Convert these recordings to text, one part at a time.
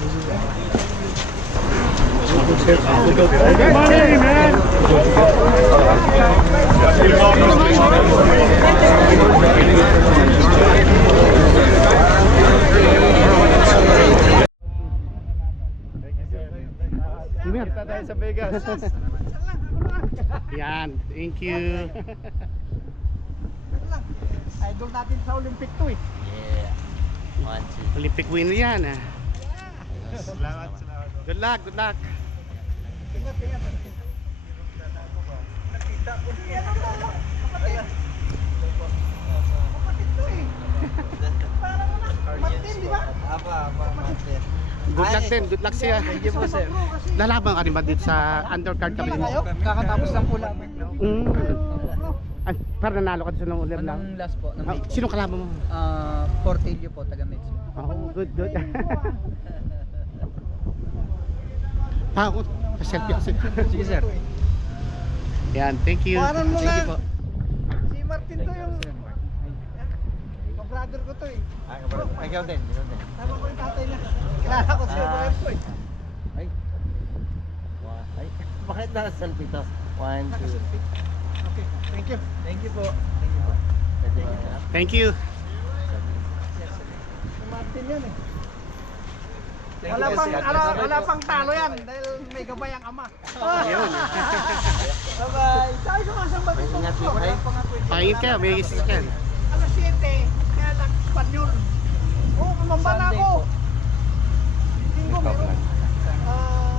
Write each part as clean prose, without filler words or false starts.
Good morning, man. Kita tayo sa Vegas. Yan, thank you. Idol natin sa Olympic to eh. Yeah. 1, 2. Olympic winner yan. Salamat. Good luck, good luck. Ingat. Nakita ko din. Kapatid. Kapatid to eh. Parang Martin, di ba? Apa, Martin. Good luck din, good luck siya. Thank you po, sir. Lalaban ka rin ba dito sa undercard kami? Kayo? Kakatapos lang po namin. Ay, para nanalo ka dito sa ulam lang. Anong last po? Sino kalaban mo? Portillo po, taga Mets. Oh, good. Ako, selfie kasi. Sige sir. Yan, thank you. Paano mo Thank you nga? po. Si Martin to yung... Brother ko to eh. Ikaw din. Tama ko yung tatay niya. Kilala ko siya wife ko eh. Ay. Bakit naka-selfie to? 1, 2. Okay, thank you. Thank you po. Pwede ba? Thank you. Si Martin yan eh. Thank Wala you, pang, sir. wala pang talo yan dahil may gabay ang ama. Yun. Bye-bye. Sabi ko nga sa babi ko. Ingat po kayo. Pangit ka, may isip ka. Alas 7, kaya lang Espanyol. Oo, kumamba na ako. Linggo meron.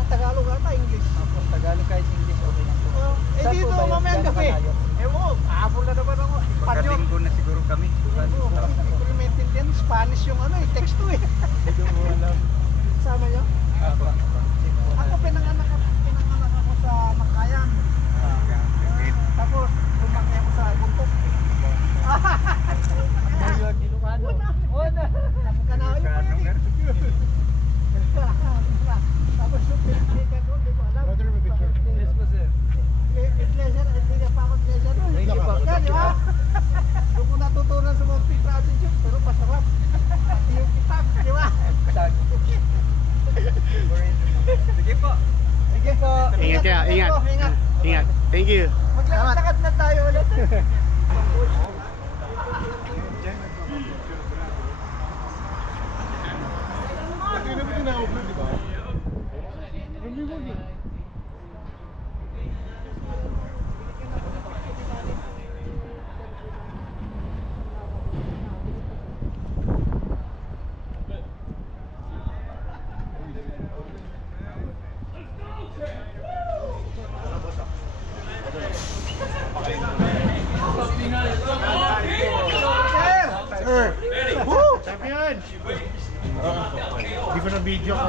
Tagalog ata, English. Tagalog kahit English, okay lang po. Saan Dito po ba yun? mamayang Gano'n gabi. kalayo? Ewan, ahabol na naman ako. Espanyol. na siguro kami. Oo, hindi ko rin maintindihan. Spanish yung ano eh, text to eh. Hindi ko alam. Sama niyo? Ako pinanganak ako sa Makayan. Tapos lumaki ako sa Buntok. Ilocano. Oo na. Kanayo pa yun eh. Tapos yung pinagkita ko, hindi ko alam. Yes po sir. Iglesia, hindi na pa ako iglesia doon. Thank you po. Yan, di ba? Doon ko natutunan sa mga tradition, pero masarap. Pati yung kitab, di ba? Sige po. Sige po. Ingat ka, ingat. Ingat. Ingat. Thank you. Maglakad na tayo ulit. Champion! Hindi ko na video ko.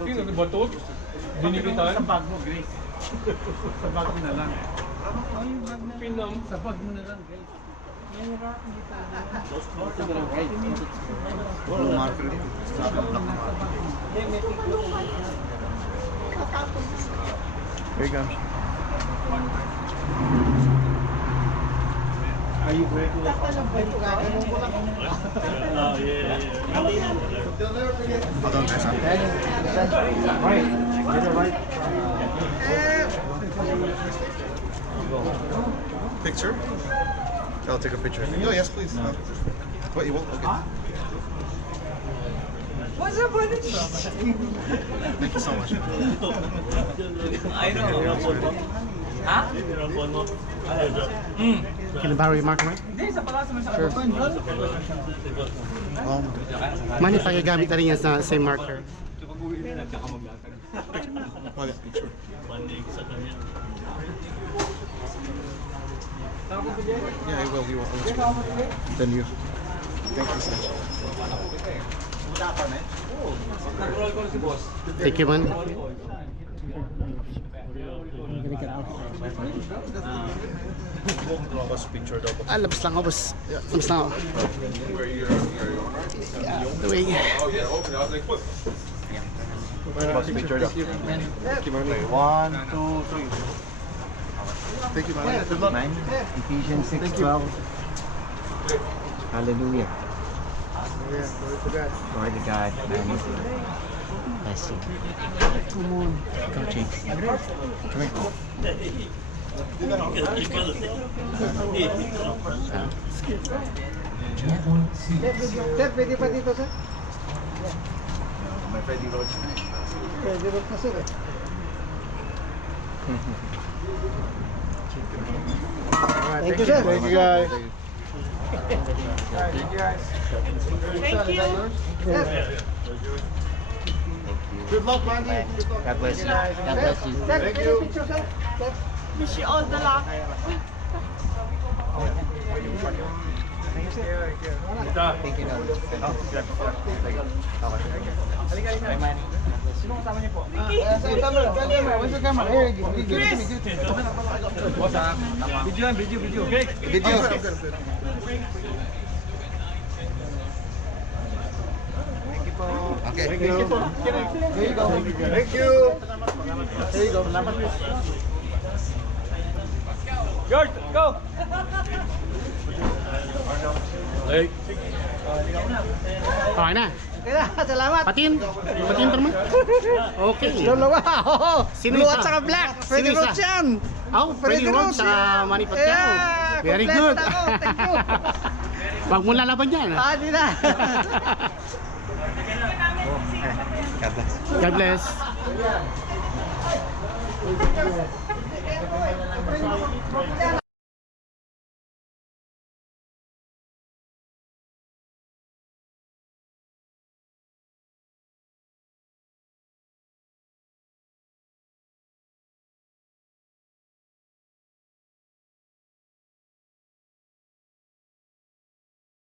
Sino ba ito? Dinikitan? Sa bag mo, Grace. Sa bag mo na lang. Pinam. Sa bag mo na lang, Grace. Here you go. Are you ready? Hold on, guys. Right. Get it right. Picture? I'll take a picture. Oh, yes, please. What, you won't? Okay. What's up, buddy? Thank you so much. Can I borrow your marker, right? Sure. Mani, pagagamit na rin yan sa same marker. Oh, yeah, picture. Yeah, I will. You will. Then you. Thank you so much. Thank you, man. Boss picture daw. Labas lang ako, boss. Labas lang ako. Where you're the way. Picture daw. Okay, 1, 2, 3. Thank you, man. Good luck. Ephesians 6:12. Hallelujah. Glory to God. Amen. Bless you. Come on. Go, James. Come here. Sir, pwede pa dito, sir? My Freddy Roach. Pwede rin na, sir. Thank you, sir. Thank you, guys. Thank you. Sir, Good luck, Mandy. Good luck. God bless you. God bless you. sir, Thank can you. picture, sir? Sir. Wish you all the luck. Thank you, God. Bye, Manny. Okay. Thank you. There you go. Thank you. There you go. George, go! Hey. Okay na. Kaya, salamat. Patin. Patin pa naman. Okay. Dalawa. Oo. Sino Blue isa? at saka black. Sino Freddy isa? Roach yan. Oh, Freddy Roach sa Manny Pacquiao. Yeah, Very kompleto good. na ako. Thank you. Wag mo lalaban yan. Di na. God bless. Yan,